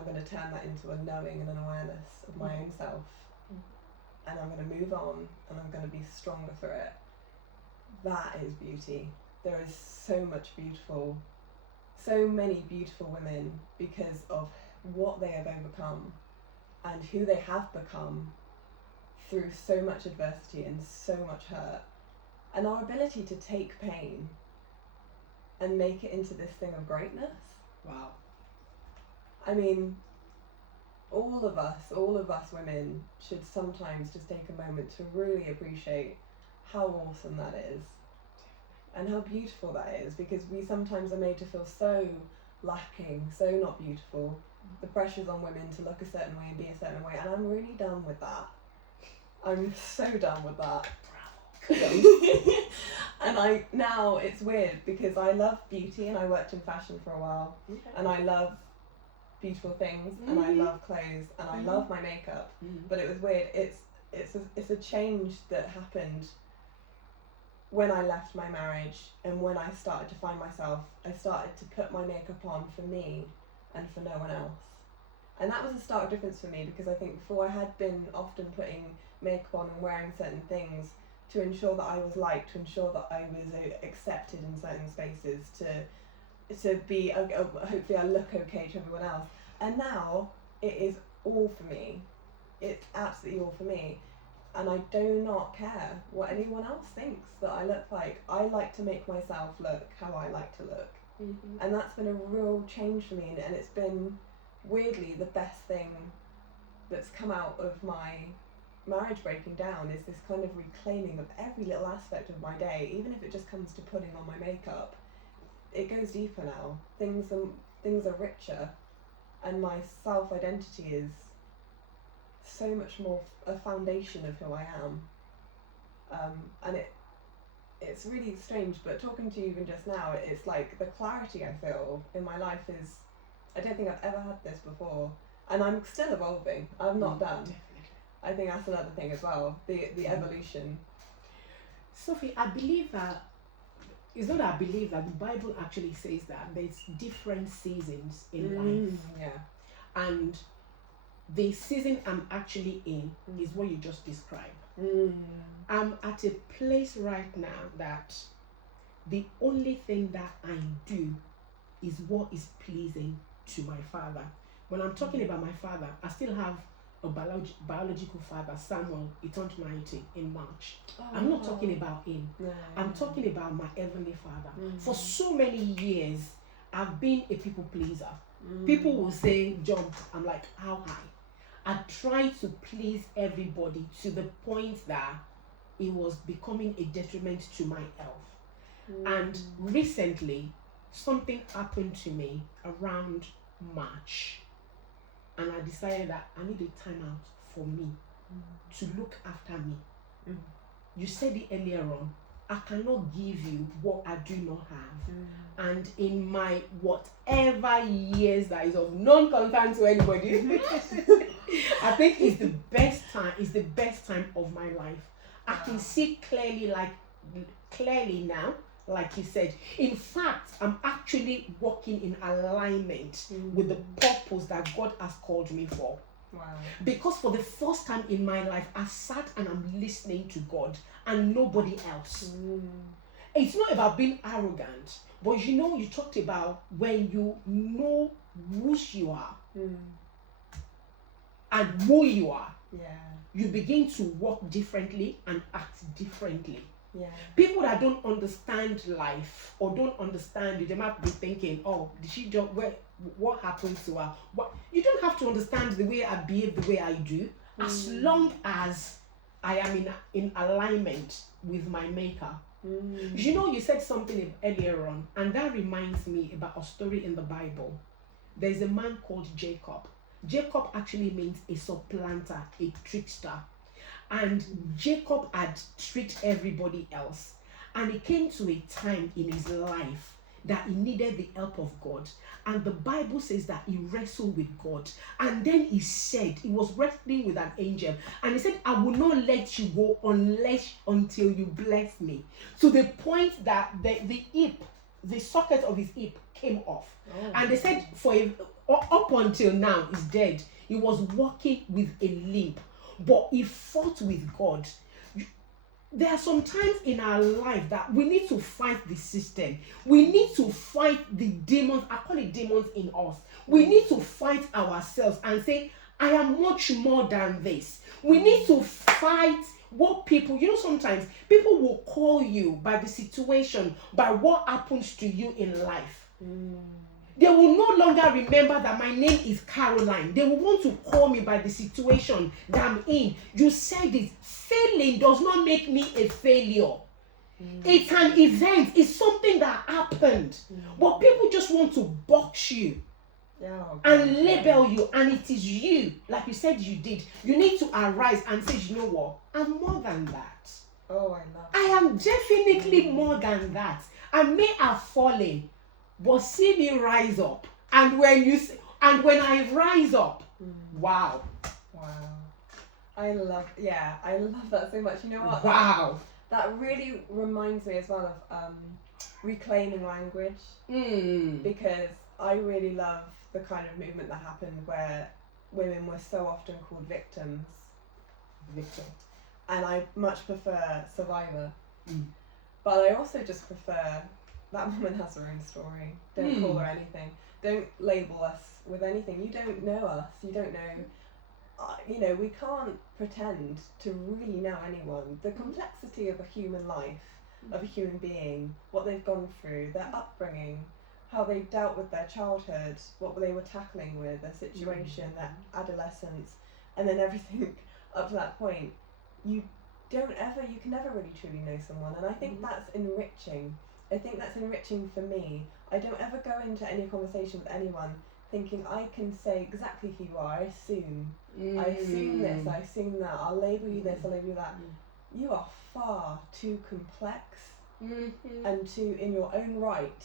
I'm going to turn that into a knowing and an awareness of my own self, and I'm going to move on, and I'm going to be stronger for it. That is beauty. There is so many beautiful women because of what they have overcome and who they have become through so much adversity and so much hurt. And our ability to take pain and make it into this thing of greatness. Wow. I mean, all of us women should sometimes just take a moment to really appreciate how awesome that is and how beautiful that is, because we sometimes are made to feel so lacking, so not beautiful. The pressure's on women to look a certain way and be a certain way, and I'm really done with that. I'm so done with that. And now it's weird because I love beauty and I worked in fashion for a while, and I love beautiful things and I love clothes and I love my makeup, but it was weird. It's a change that happened when I left my marriage, and when I started to find myself, I started to put my makeup on for me and for no one else. And that was a stark difference for me, because I think before I had been often putting makeup on and wearing certain things to ensure that I was liked, to ensure that I was accepted in certain spaces, to be, hopefully I look okay to everyone else. And now it is all for me. It's absolutely all for me. And I do not care what anyone else thinks that I look like. I like to make myself look how I like to look. And that's been a real change for me, and it's been weirdly the best thing that's come out of my marriage breaking down, is this kind of reclaiming of every little aspect of my day, even if it just comes to putting on my makeup. It goes deeper now. Things are richer, and my self-identity is so much more a foundation of who I am. And it's really strange, but talking to you even just now, it's like the clarity I feel in my life is, I don't think I've ever had this before, and I'm still evolving. I'm not done. Definitely. I think that's another thing as well, the evolution. Sophie, I believe that, it's not that I believe that, the Bible actually says that there's different seasons in life. Yeah. And the season I'm actually in is what you just described. I'm at a place right now that the only thing that I do is what is pleasing to my father. When I'm talking about my father, I still have a biological father, Samuel. He turned 90 in March. I'm not talking about him. I'm talking about my heavenly father. For so many years, I've been a people pleaser. People will say, jump. I'm like, how high? I tried to please everybody to the point that it was becoming a detriment to my health. And recently, something happened to me around March, and I decided that I need a time out for me, to look after me. You said it earlier on, I cannot give you what I do not have. And in my whatever years that is of non-concern to anybody, I think it's the best time of my life. I can see clearly now, like you said. In fact, I'm actually working in alignment with the purpose that God has called me for. Wow. Because for the first time in my life, I sat and I'm listening to God and nobody else. It's not about being arrogant, but you talked about when you know whose you are and who you are, you begin to walk differently and act differently. People that don't understand life or don't understand you, they might be thinking, oh, did she just, what happened to her? You don't have to understand the way I behave the way I do, as long as I am in alignment with my maker. You said something earlier on, and that reminds me about a story in the Bible. There's a man called Jacob. Jacob actually means a supplanter, a trickster. And Jacob had tricked everybody else. And it came to a time in his life that he needed the help of God. And the Bible says that he wrestled with God. And then he said, he was wrestling with an angel. And he said, I will not let you go until you bless me. To the point that the socket of his hip came off. And they said or up until now is dead. He was walking with a limp, but he fought with God. There are some times in our life that we need to fight the system. We need to fight the demons. I call it demons in us. We need to fight ourselves and say, I am much more than this. We need to fight what people, sometimes people will call you by the situation, by what happens to you in life. They will no longer remember that my name is Caroline. They will want to call me by the situation that I'm in. You said it. Failing does not make me a failure. It's an event. It's something that happened. But people just want to box you and label you. And it is you, like you said you did. You need to arise and say, you know what? I'm more than that. Oh, I am definitely more than that. I may have fallen, but see me rise up. And when I rise up, wow. I love that so much. You know what? Wow. That really reminds me as well of reclaiming language. Because I really love the kind of movement that happened where women were so often called victims. And I much prefer survivor. But I also just prefer that woman has her own story. Don't call her anything. Don't label us with anything. You don't know us. You don't know. We can't pretend to really know anyone. The complexity of a human life, of a human being, what they've gone through, their upbringing, how they've dealt with their childhood, what they were tackling with, their situation, their adolescence, and then everything up to that point. You can never really truly know someone, and I think that's enriching. I think that's enriching for me. I don't ever go into any conversation with anyone thinking I can say exactly who you are. I assume this, I assume that, I'll label you this, I'll label you that. You are far too complex and too in your own right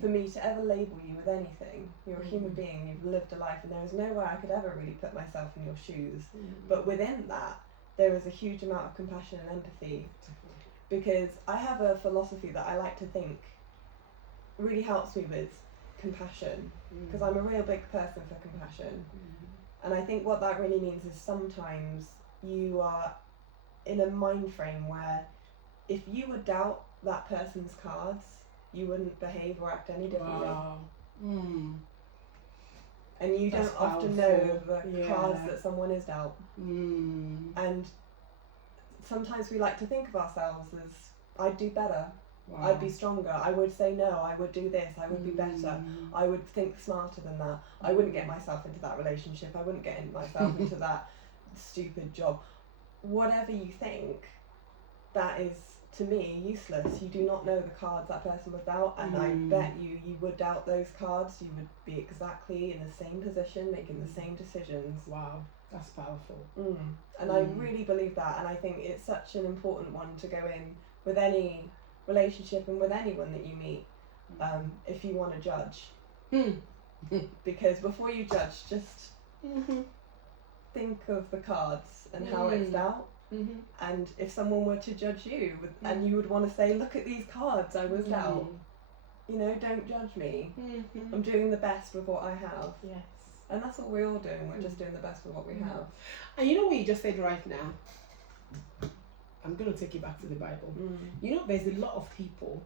for me to ever label you with anything. You're a human being, you've lived a life, and there is no way I could ever really put myself in your shoes. But within that, there is a huge amount of compassion and empathy, because I have a philosophy that I like to think really helps me with compassion, because I'm a real big person for compassion. And I think what that really means is sometimes you are in a mind frame where if you would doubt that person's cards, you wouldn't behave or act any differently. And you don't often know the cards that someone is dealt. And sometimes we like to think of ourselves as, I'd do better. I'd be stronger. I would say no. I would do this. I would be better. I would think smarter than that. I wouldn't get myself into that relationship. I wouldn't get myself into that stupid job. Whatever you think, that is, to me, useless. You do not know the cards that person was dealt, and I bet you would doubt those cards. You would be exactly in the same position, making the same decisions. Wow, that's powerful. And I really believe that, and I think it's such an important one to go in with any relationship and with anyone that you meet, if you want to judge. Because before you judge, just think of the cards and how it's dealt. And if someone were to judge you, and you would want to say, look at these cards I was dealt, don't judge me. I'm doing the best with what I have. Yes. And that's what we're all doing. We're just doing the best with what we have. And you know what you just said right now? I'm going to take you back to the Bible. There's a lot of people,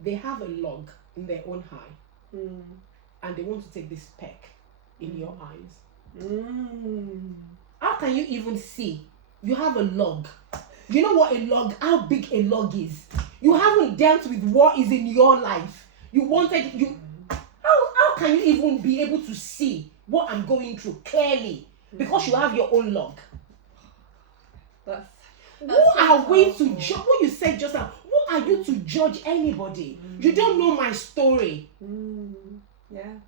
they have a log in their own eye, and they want to take this speck in your eyes. How can you even see? You have a log. You know what a log, how big a log is. You haven't dealt with what is in your life. How can you even be able to see what I'm going through clearly? Because you have your own log. Who are we to judge? What you said just now, who are you to judge anybody? You don't know my story. Yeah.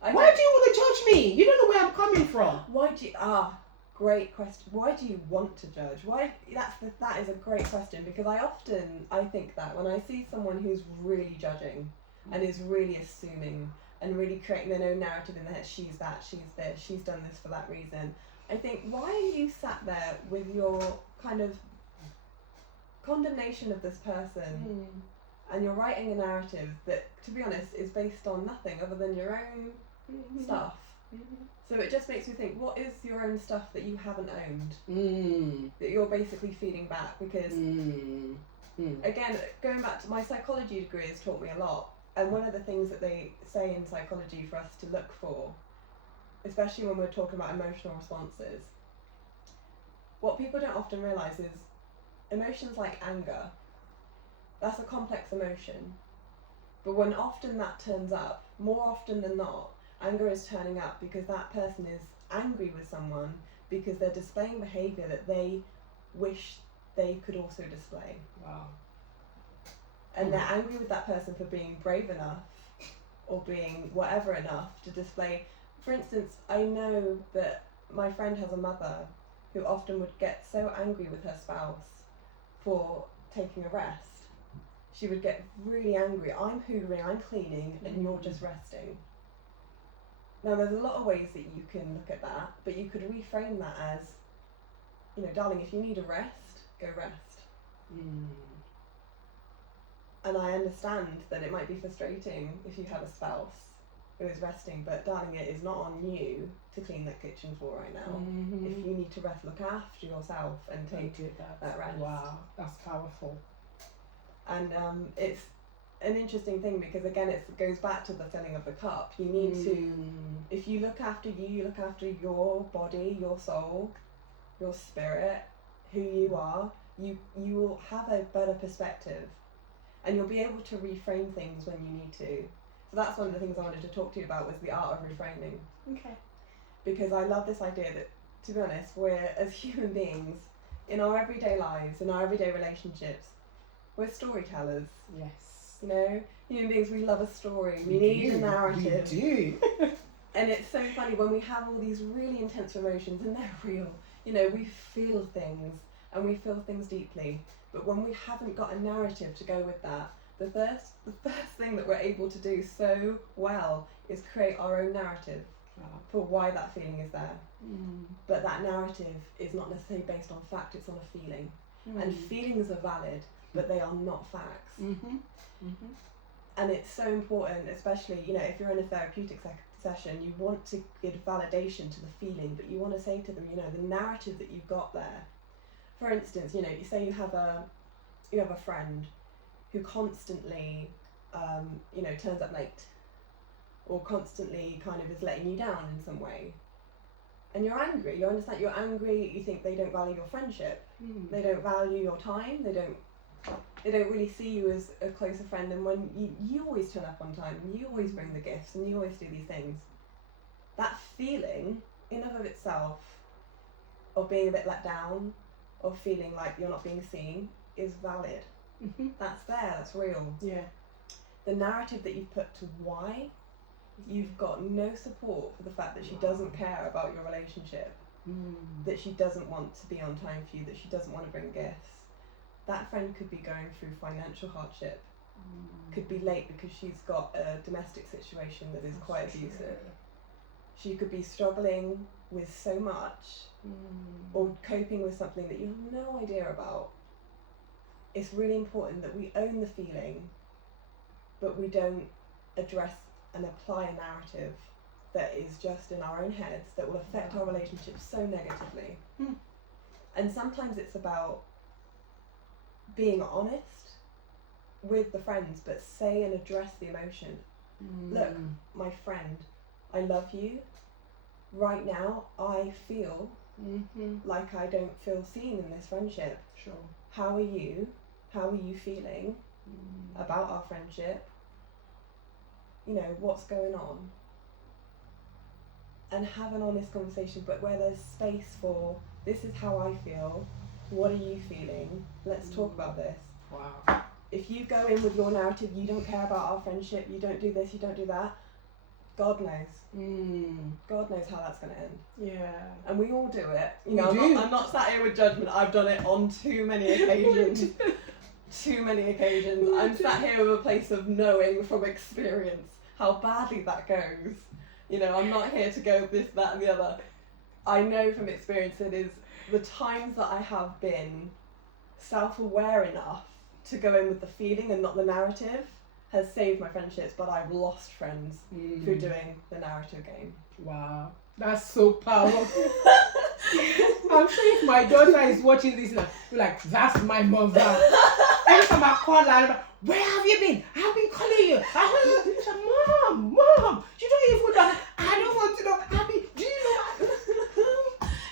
Why do you want to judge me? You don't know where I'm coming from. Great question. Why do you want to judge? That is a great question, because I think that when I see someone who's really judging and is really assuming and really creating their own narrative in their head, she's that, she's this, she's done this for that reason, I think, why are you sat there with your kind of condemnation of this person, and you're writing a narrative that, to be honest, is based on nothing other than your own stuff. So it just makes me think, what is your own stuff that you haven't owned, that you're basically feeding back? Because again, going back to my psychology degree has taught me a lot, and one of the things that they say in psychology for us to look for, especially when we're talking about emotional responses, what people don't often realise is emotions like anger, that's a complex emotion, but when often that turns up, more often than not, anger is turning up because that person is angry with someone because they're displaying behaviour that they wish they could also display. Wow. And they're angry with that person for being brave enough or being whatever enough to display. For instance, I know that my friend has a mother who often would get so angry with her spouse for taking a rest. She would get really angry. I'm hoovering, I'm cleaning, and you're just resting. Now, there's a lot of ways that you can look at that, but you could reframe that as, darling, if you need a rest, go rest. And I understand that it might be frustrating if you have a spouse who is resting, but darling, it is not on you to clean that kitchen floor right now. If you need to rest, look after yourself and take that rest. Wow, that's powerful. And it's an interesting thing because, again, it goes back to the filling of the cup. You need to, if you look after you look after your body, your soul, your spirit, who you are, you will have a better perspective, and you'll be able to reframe things when you need to. So that's one of the things I wanted to talk to you about, was the art of reframing. Okay. Because I love this idea that, to be honest, we're, as human beings, in our everyday lives, in our everyday relationships, we're storytellers. Yes. Human beings, we love a story. We need a narrative. We do. And it's so funny when we have all these really intense emotions, and they're real. We feel things, and we feel things deeply. But when we haven't got a narrative to go with that, the first thing that we're able to do so well is create our own narrative for why that feeling is there. But that narrative is not necessarily based on fact, it's on a feeling. And feelings are valid, but they are not facts. And it's so important, especially, if you're in a therapeutic session, you want to give validation to the feeling, but you want to say to them, the narrative that you've got there. For instance, you say you have a friend who constantly, turns up late, or constantly kind of is letting you down in some way. And you're angry, you understand, you're angry, you think they don't value your friendship, they don't value your time, they don't really see you as a closer friend, and when you always turn up on time, and you always bring the gifts, and you always do these things, that feeling, in and of itself, of being a bit let down, of feeling like you're not being seen, is valid. That's there, that's real. Yeah. The narrative that you've put to why, you've got no support for the fact that she doesn't care about your relationship, that she doesn't want to be on time for you, that she doesn't want to bring gifts. That friend could be going through financial hardship, could be late because she's got a domestic situation that is quite abusive. She could be struggling with so much, or coping with something that you have no idea about. It's really important that we own the feeling, but we don't address and apply a narrative that is just in our own heads that will affect our relationship so negatively. And sometimes it's about being honest with the friends, but say and address the emotion. Look, my friend, I love you. Right now, I feel like I don't feel seen in this friendship. Sure. How are you? How are you feeling about our friendship? What's going on? And have an honest conversation, but where there's space for, this is how I feel, what are you feeling? Let's talk about this. Wow. If you go in with your narrative, you don't care about our friendship, you don't do this, you don't do that, God knows. God knows how that's going to end. Yeah. And we all do it. I'm not sat here with judgment. I've done it on too many occasions. I'm sat here with a place of knowing from experience how badly that goes. I'm not here to go this, that and the other. I know from experience it is the times that I have been self-aware enough to go in with the feeling and not the narrative has saved my friendships, but I've lost friends through doing the narrative game. Wow, that's so powerful. I'm sure if my daughter is watching this, like, that's my mother. Every time I call her, where have you been? I've been calling you. She's like, Mom, you don't even know. I don't want to know. Abby, do you know?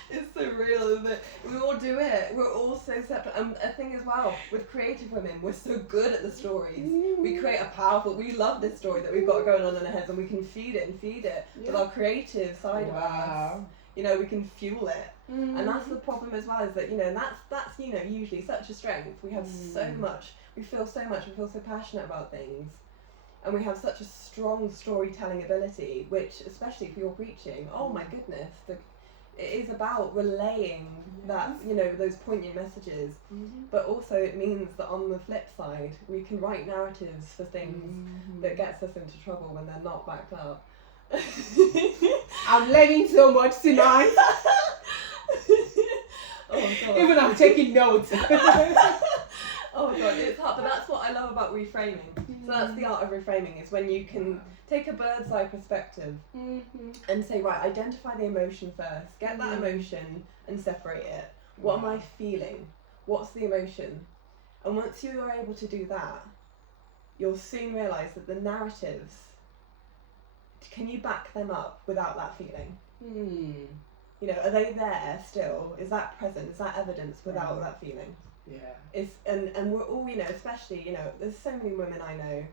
It's so real, isn't it? We all do it. We're all so separate. And a thing as well, with creative women, we're so good at the stories. We create we love this story that we've got going on in our heads, and we can feed it with our creative side of us. You know, we can fuel it. And that's the problem as well, is that, you know, and that's you know, usually such a strength. We have so much, we feel so passionate about things, and we have such a strong storytelling ability, which, especially for your preaching, oh my goodness, it is about relaying that, you know, those poignant messages, but also it means that on the flip side, we can write narratives for things that gets us into trouble when they're not backed up. I'm learning so much tonight. Oh God. Even I'm taking notes. Oh God, it's hard, but that's what I love about reframing. So that's the art of reframing, is when you can take a bird's eye perspective and say, right, identify the emotion first, get that emotion and separate it. What am I feeling? What's the emotion? And once you are able to do that, you'll soon realise that the narratives, can you back them up without that feeling? You know, are they there still? Is that present? Is that evidence without that feeling? Yeah. And we're all, you know, especially, you know, there's so many women I know,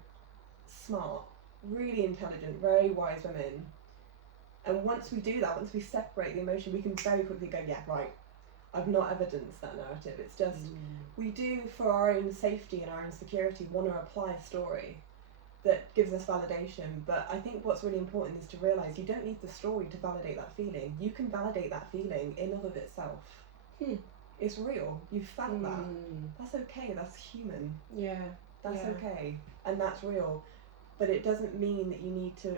smart, really intelligent, very wise women. And once we do that, once we separate the emotion, we can very quickly go, yeah, right, I've not evidenced that narrative. It's just, we do, for our own safety and our own security, want to apply a story that gives us validation. But I think what's really important is to realise you don't need the story to validate that feeling. You can validate that feeling in and of itself. It's real. You felt that. That's okay. That's human. Yeah. That's okay. And that's real. But it doesn't mean that you need to